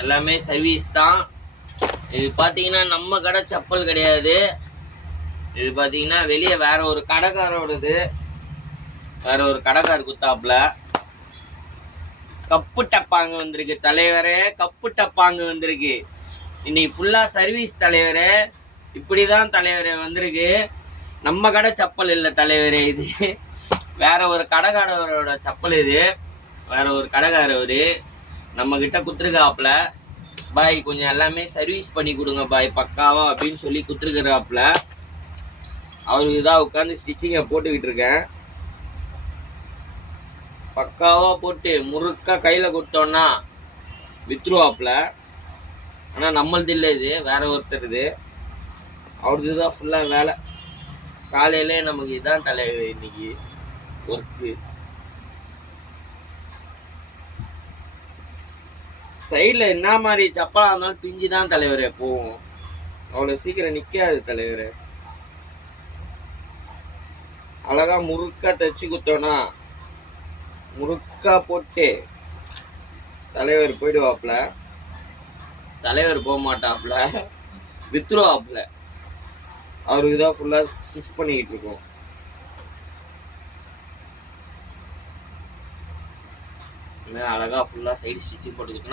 எல்லாமே சர்வீஸ் தான். இது பார்த்தீங்கன்னா நம்ம கடை செப்பல் கிடையாது. இது பார்த்தீங்கன்னா வெளியே வேற ஒரு கடைக்காரோடது. வேற ஒரு கடைக்கார் குத்தாப்புல. கப்பு டப்பாங்க வந்திருக்கு தலைவரே, கப்பு டப்பாங்க வந்திருக்கு. இன்னைக்கு ஃபுல்லா சர்வீஸ் தலைவரே. இப்படிதான் தலைவரே வந்திருக்கு. நம்ம கடை செப்பல் இல்லை தலைவரே, இது வேற ஒரு கடைக்காரரோட செப்பல். இது வேற ஒரு கடைக்காரரு நம்ம கிட்ட குத்துருக்காப்புல. பாய் கொஞ்சம் எல்லாமே சர்வீஸ் பண்ணி கொடுங்க பாய் பக்காவா அப்படின்னு சொல்லி குத்துருக்கிறாப்புல. அவருக்கு தான் உட்காந்து ஸ்டிச்சிங்கை போட்டுக்கிட்டு இருக்கேன். பக்காவா போட்டு முறுக்கா கையில கொடுத்தோன்னா வித்துருவாப்புல. ஆனா நம்மளது இல்லை, இது வேற ஒருத்தருது. அவருக்கு தான் ஃபுல்லா வேலை. காலையிலே நமக்கு இதான் தலைவர் இன்னைக்கு ஒர்க்கு. சைடில் என்ன மாதிரி சப்பலா இருந்தாலும் பிஞ்சு தான் தலைவரே போகும். அவ்வளோ சீக்கிரம் நிற்காது தலைவரே. அழகா முறுக்கா தைச்சு குத்தோன்னா முறுக்கா போட்டு தலைவர் போயிடுவாப்புல. தலைவர் போக மாட்டாப்புல, வித்துருவாப்புல. அவருக்கு தான் ஃபுல்லாக ஸ்டிச் பண்ணிக்கிட்டு இருக்கோம். அழகா ஃபுல்லாக சைடு ஸ்டிச்சிங் போட்டுக்கிட்டோம்.